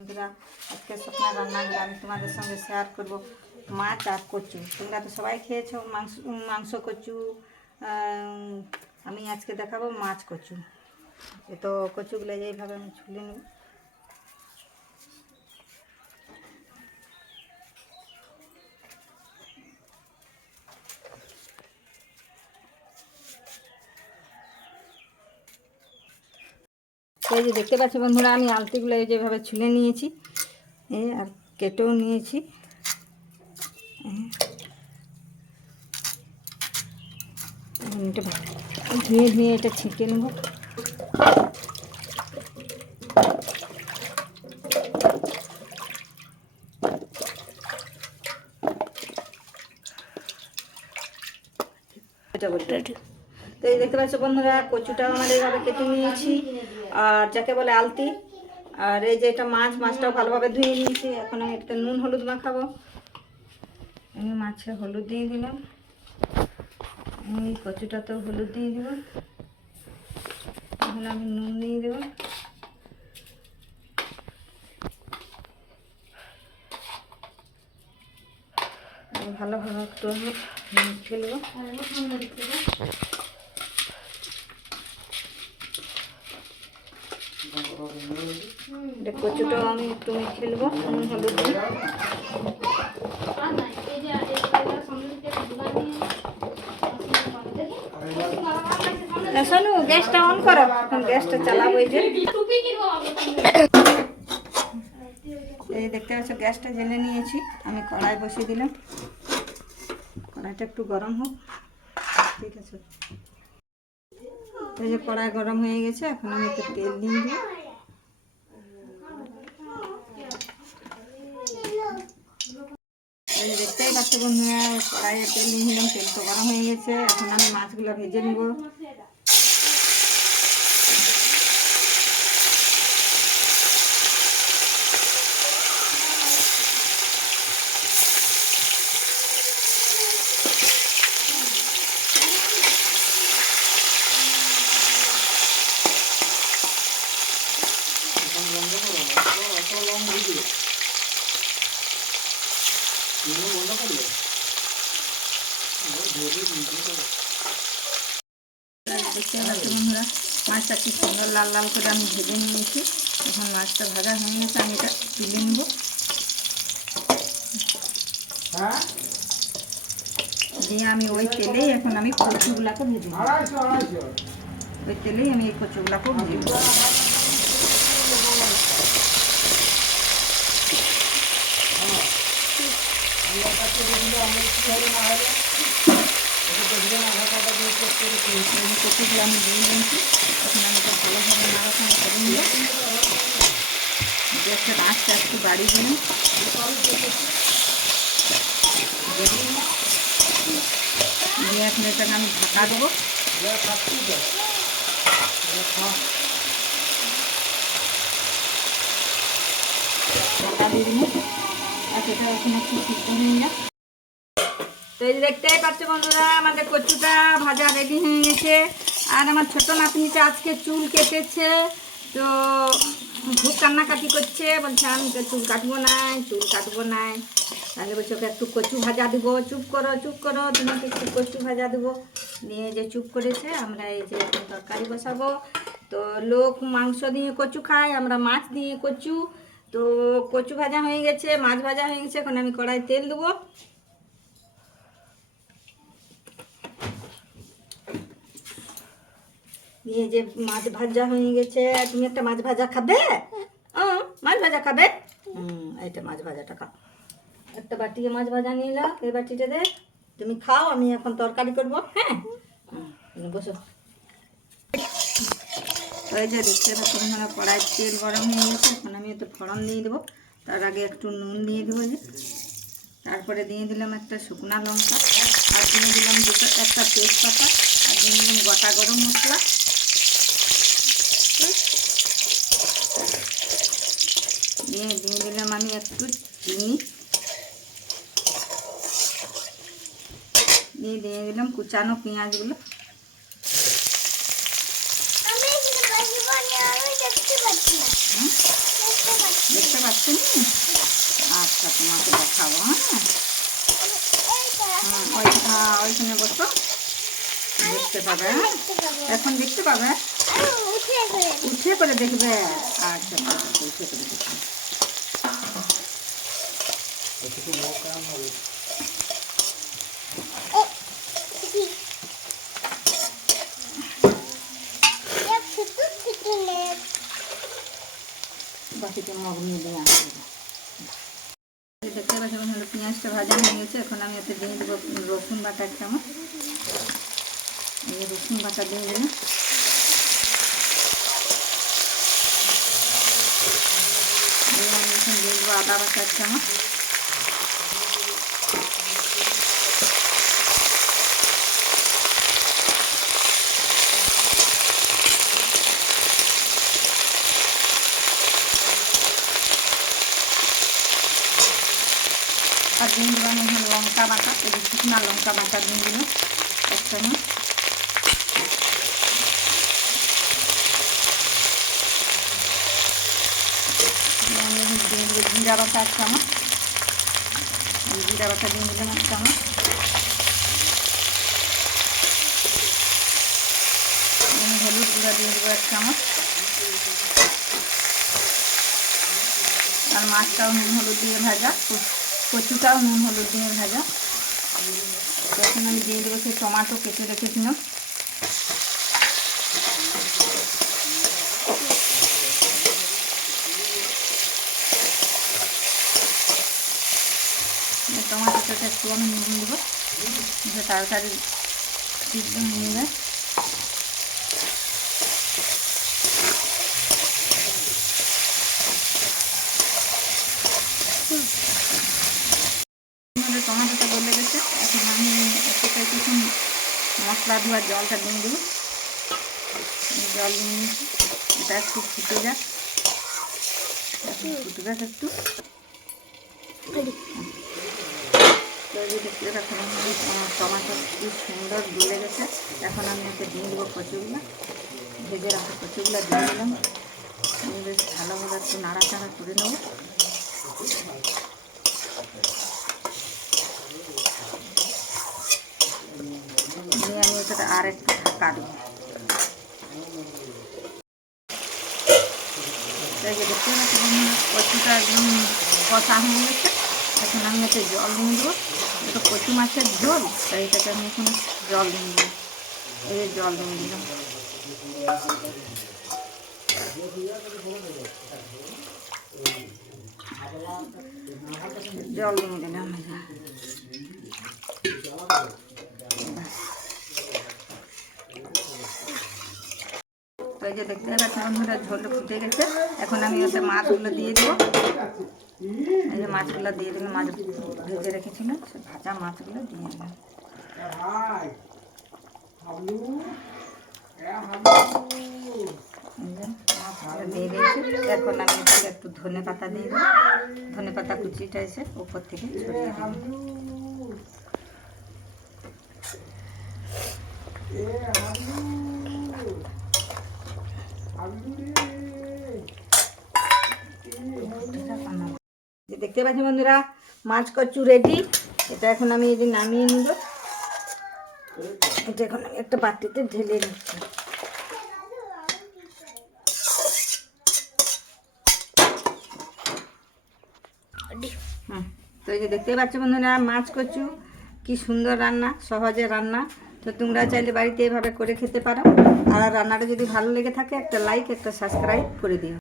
বন্ধুরা, আজকে স্বপ্নের রান্নাগুলো আমি তোমাদের সঙ্গে শেয়ার করব। মাছ আর কচু, তোমরা তো সবাই খেয়েছো মাংস কচু। আমি আজকে দেখাবো মাছ কচু। এ তো কচুগুলো এইভাবে আমি ছুলে নেব। এই যে দেখতে পাচ্ছি বন্ধুরা, আমি আলতিগুলো যেভাবে ছুলে নিয়েছি আর কেটেও নিয়েছি। ধুয়ে ধুয়ে এটা ছেঁকে নেব। তো এই দেখতে পাচ্ছ বন্ধুরা, কচুটাও আমাদের এইভাবে কেটে নিয়েছি, আর যাকে বলে আলতি। আর এই যে এটা মাছটাও ভালোভাবে ধুয়ে নিয়েছি। এখন আমি এটাতে নুন হলুদ মাখাবো। আমি মাছে হলুদ দিয়ে দিলাম, এই কচুটাতেও হলুদ দিয়ে দেব। এখন আমি নুন দিয়ে দেবো। ভালোভাবে একটু ফেলবো। কচুটাও আমি একটু ফেলবো নুন হলুদ দিয়ে। শোনো, গ্যাসটা অন করো, এখন গ্যাসটা চালাবো। এই দেখতে পাচ্ছ গ্যাসটা জেলে নিয়েছি, আমি কড়াই বসিয়ে দিলাম। কড়াইটা একটু গরম হোক। ঠিক আছে, এই যে কড়াই গরম হয়ে গেছে, এখন আমি একটু তেল দিয়ে দিই। এই দেখতেই পাচ্ছ বন্ধুরা, কড়াইয়ে তেল দিয়ে নিলাম, তেল তো গরম হয়ে গেছে। এখন আমি মাছগুলো ভেজে নিব। দেখতে পাচ্ছ বন্ধুরা, মাছটা কি সুন্দর লাল লাল করে আমি ভেজে নিয়েছি। এখন মাছটা ভাজা হয়ে গেছে, আমি এটা তুলে নেব। দিয়ে আমি ওই তেলেই এখন আমি কচুগুলাকে ভেজে নেব। ওই তেলেই আমি এই কচুগুলাকেও ভেজে নেব। কচুগুলো আমি দিয়ে নিয়েছি, এখন আমি এটা ভালোভাবে নাড়াচাড়া করে নেব। গ্যাসের আঁচটা একটু বাড়িয়ে দিলাম। দিয়ে এখন এটাকে আমি ঢাকা দেবো। ঢাকা দিয়ে দিন, আর এটা এখন একটু সিদ্ধ হয়ে যায়। তো এই দেখতেই পাচ্ছ বন্ধুরা, আমাদের কচুটা ভাজা রেডি হয়ে গেছে। আর আমার ছোটো নাতনিটা আজকে চুল কেটেছে, তো খুব কান্নাকাটি করছে, বলছে আমি তো চুল কাটবো নাই। তাহলে বলছে ওকে একটু কচু ভাজা দেবো। চুপ করো, তোমাকে একটু কচু ভাজা দেবো। নিয়ে যে চুপ করেছে, আমরা এই যে এখন তরকারি বসাবো। তো লোক মাংস দিয়ে কচু খায়, আমরা মাছ দিয়ে কচু। তো কচু ভাজা হয়ে গেছে, মাছ ভাজা হয়ে গেছে। এখন আমি কড়াই তেল দেবো। দিয়ে যে মাছ ভাজা হয়ে গেছে। তুমি একটা মাছ ভাজা খাবে? মাছ ভাজা খাবে? এইটা মাছ ভাজাটা খাও। একটা বাটিতে মাছ ভাজা নিয়ে নাও, এই বাটিটা দে, তুমি খাও, আমি এখন তরকারি করবো। হ্যাঁ, বসো। ওই যে দেখতে পাচ্ছি কড়াই তেল গরম হয়ে গেছে, এখন আমি একটু ফোড়ন দিয়ে দেবো। তার আগে একটু নুন দিয়ে দেবো। যে তারপরে দিয়ে দিলাম একটা শুকনা লঙ্কা, আর দিয়ে দিলাম একটা তেজপাতা, আর দিয়ে দিলাম গোটা গরম মশলা। দিয়ে দিলাম আমি একটু চিনি, দিয়ে দিলাম কুচানো পেঁয়াজগুলো। দেখতে পারছেন? আচ্ছা, তোমাকে দেখাবো। হ্যাঁ, ওইখানে বসো, দেখতে পাবে। এখন দেখতে পাবে, উঠে করে দেখবে। আচ্ছা, উঠে করে দেখবে। বাটিতে মগ নিয়ে দিয়ে আসবে। দেখতে পাচ্ছি হলো পেঁয়াজটা ভাজা হয়ে গেছে। এখন আমি এতে দিয়ে দেবো রসুন বাটা 1 চামচ। এই রসুন বাটা দিয়ে দিলাম। আমি এখন দিয়ে দেবো আদা বাটা 1 চামচ। আর দিয়ে দেবো আমি এখানে লঙ্কা বাটা, শুকনা লঙ্কা বাটা দিয়ে দিলাম 1 চামচ। আমি দিয়ে দেবো জিরা বাটা 1 চামচ। জিরা বাটা দিয়ে দিলাম 1 চামচ। হলুদ গুঁড়া দিয়ে দেবো 1 চামচ। আর মাছটাও নুন হলুদ দিয়ে ভাজা, কচুটাও নুন হলুদ দিয়ে ভাজা। এখন আমি দিয়ে দেবো সেই টমাটো কেটে রেখেছিলাম। টমাটোটাতে একটু আমি নুন দেবো, তাড়াতাড়ি সিদ্ধ হয়ে যায়। টমাটোটা গলে গেছে। এখন আমি একটা কিছু মশলা ধোয়ার জলটা দিয়ে দেবো। জল দিয়ে নিয়েছি, এটা একটু ফুটে যাক, ফুটবে একটু। টমাটো কি সুন্দর গলে গেছে। এখন আমি এতে দিয়ে দেবো কচুগুলো, ভেজে রাখা কচুগুলো দিয়ে দিলাম। আমি বেশ ভালোভাবে একটু নাড়াচাড়া করে নেব। নিয়ে আমি ওটা আর একটু ঢাকা দেবো। দেখতে পাচ্ছি কচুটা একদম কষা হয়ে গেছে। এখন আমি এতে জল দিয়ে দেবো। এটা কচু মাছের ঝোল, তাই এটাকে আমি এখন জল দিয়ে দেবো। এই জল দিয়ে দিলাম। জল দিয়ে দিলাম। তো এই যে দেখতে পাচ্ছি বন্ধুরা ঝোলটা ফুটে গেছে। এখন আমি ওতে মাছগুলো দিয়ে দেবো। এই যে মাছগুলো দিয়ে দিলাম, মাছ ভেজে রেখেছিলাম, সে ভাজা মাছগুলো দিয়ে দিলাম। দিয়ে দিয়েছি। এখন আমি একটু ধনে পাতা দিয়ে দেবো। ধনে পাতা কুচিটা এসে উপর থেকে ছড়িয়ে দেবো। দেখতে পাচ্ছি বন্ধুরা মাছ কচু রেডি। এটা এখন আমি এই যে নামিয়ে নেব। এটা এখন আমি একটা বাটিতে ঢেলে নিচ্ছি। তো এই যে দেখতে পাচ্ছি বন্ধুরা মাছ কচু কি সুন্দর রান্না, সহজে রান্না। তো তোমরা চাইলে বাড়িতে এভাবে করে খেতে পারো। আর রান্নাটা যদি ভালো লেগে থাকে একটা লাইক, একটা সাবস্ক্রাইব করে দিও।